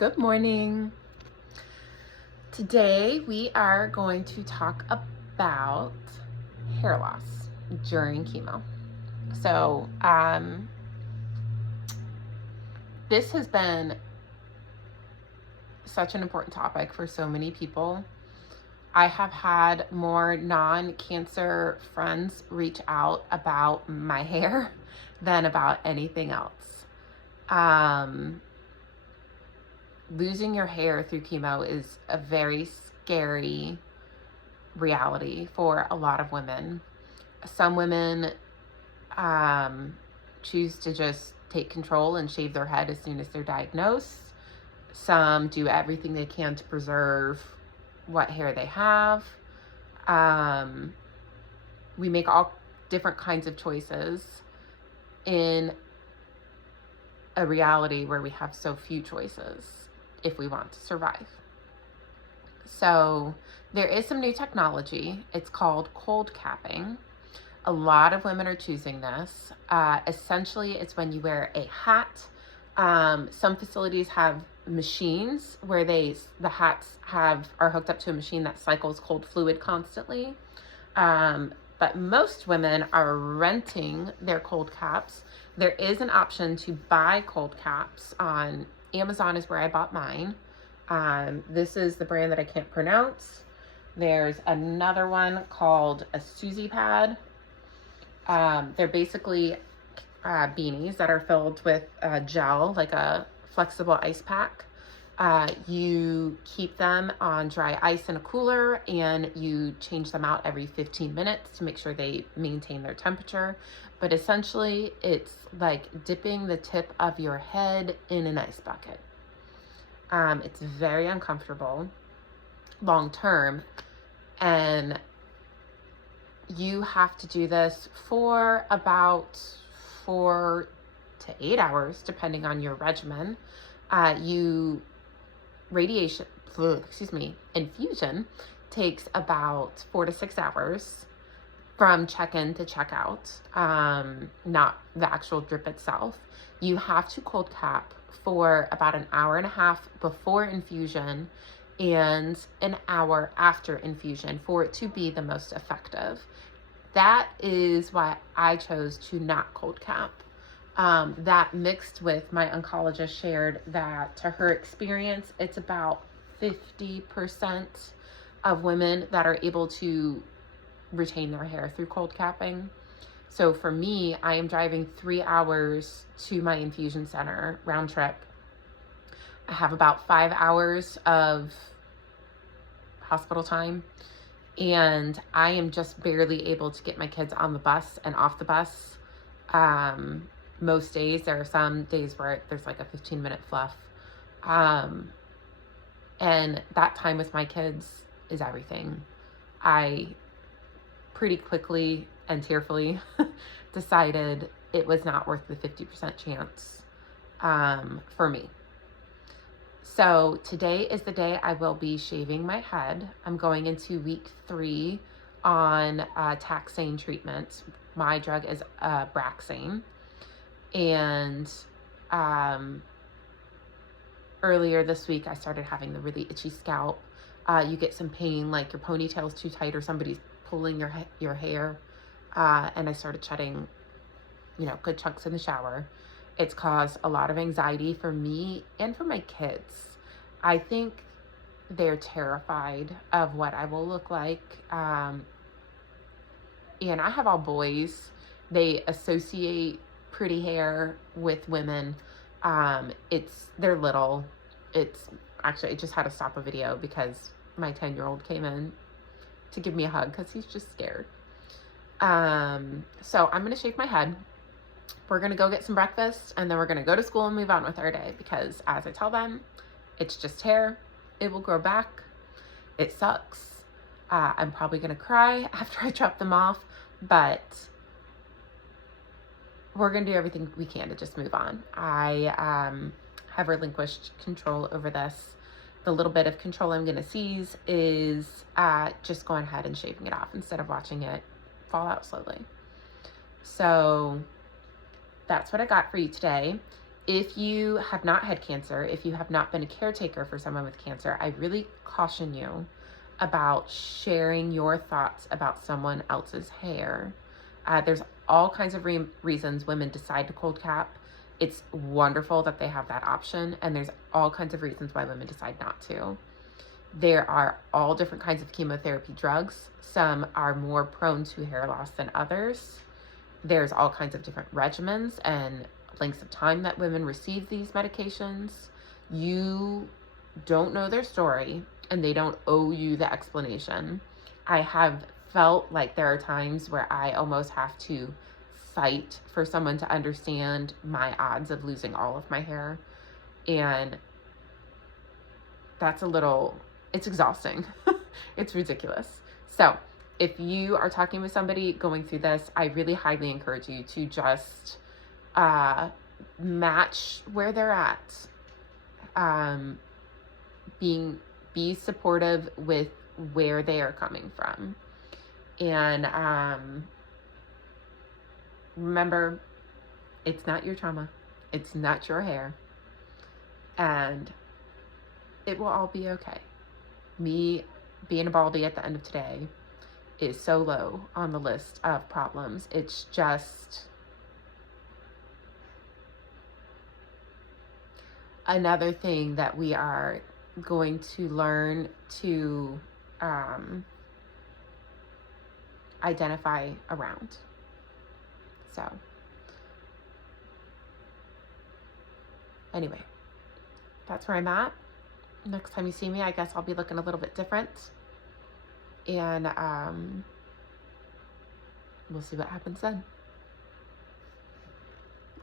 Good morning. Today we are going to talk about hair loss during chemo. So, this has been such an important topic for so many people. I have had more non-cancer friends reach out about my hair than about anything else. Losing your hair through chemo is a very scary reality for a lot of women. Some women choose to just take control and shave their head as soon as they're diagnosed. Some do everything they can to preserve what hair they have. We make all different kinds of choices in a reality where we have so few choices if we want to survive. So there is some new technology. It's called cold capping. A lot of women are choosing this. Essentially, it's when you wear a hat. Some facilities have machines where the hats are hooked up to a machine that cycles cold fluid constantly. But most women are renting their cold caps. There is an option to buy cold caps on Amazon is where I bought mine. This is the brand that I can't pronounce. There's another one called a Susie Pad. They're basically beanies that are filled with gel, like a flexible ice pack. You keep them on dry ice in a cooler, and you change them out every 15 minutes to make sure they maintain their temperature. But essentially, it's like dipping the tip of your head in an ice bucket. It's very uncomfortable long term, and you have to do this for about 4 to 8 hours, depending on your regimen. Infusion takes about 4 to 6 hours from check-in to check-out, not the actual drip itself. You have to cold cap for about an hour and a half before infusion and an hour after infusion for it to be the most effective. That is why I chose to not cold cap. That mixed with my oncologist shared that to her experience, it's about 50% of women that are able to retain their hair through cold capping. So for me, I am driving 3 hours to my infusion center round trip. I have about 5 hours of hospital time, and I am just barely able to get my kids on the bus and off the bus. Most days, there are some days where there's like a 15-minute fluff. And that time with my kids is everything. I pretty quickly and tearfully decided it was not worth the 50% chance for me. So today is the day I will be shaving my head. I'm going into week 3 on taxane treatment. My drug is Braxane. And earlier this week, I started having the really itchy scalp. You get some pain, like your ponytail's too tight or somebody's pulling your hair. And I started shedding, good chunks in the shower. It's caused a lot of anxiety for me and for my kids. I think they're terrified of what I will look like. And I have all boys. They associate pretty hair with women. They're little. I just had to stop a video because my 10-year-old came in to give me a hug because he's just scared. So I'm going to shave my head. We're going to go get some breakfast, and then we're going to go to school and move on with our day because, as I tell them, it's just hair. It will grow back. It sucks. I'm probably going to cry after I drop them off, but we're going to do everything we can to just move on. I have relinquished control over this. The little bit of control I'm going to seize is just going ahead and shaving it off instead of watching it fall out slowly. So that's what I got for you today. if you have not had cancer, if you have not been a caretaker for someone with cancer, I really caution you about sharing your thoughts about someone else's hair. There's all kinds of reasons women decide to cold cap. It's wonderful that they have that option, and there's all kinds of reasons why women decide not to. There are all different kinds of chemotherapy drugs. Some are more prone to hair loss than others. There's all kinds of different regimens and lengths of time that women receive these medications. You don't know their story, and they don't owe you the explanation. I have felt like there are times where I almost have to fight for someone to understand my odds of losing all of my hair. And that's it's exhausting. It's ridiculous. So if you are talking with somebody going through this, I really highly encourage you to just match where they're at. Be supportive with where they are coming from. And remember, it's not your trauma. It's not your hair. And it will all be okay. Me being a baldy at the end of today is so low on the list of problems. It's just another thing that we are going to learn to identify around. So anyway, that's where I'm at. Next time you see me, I guess I'll be looking a little bit different. And we'll see what happens then.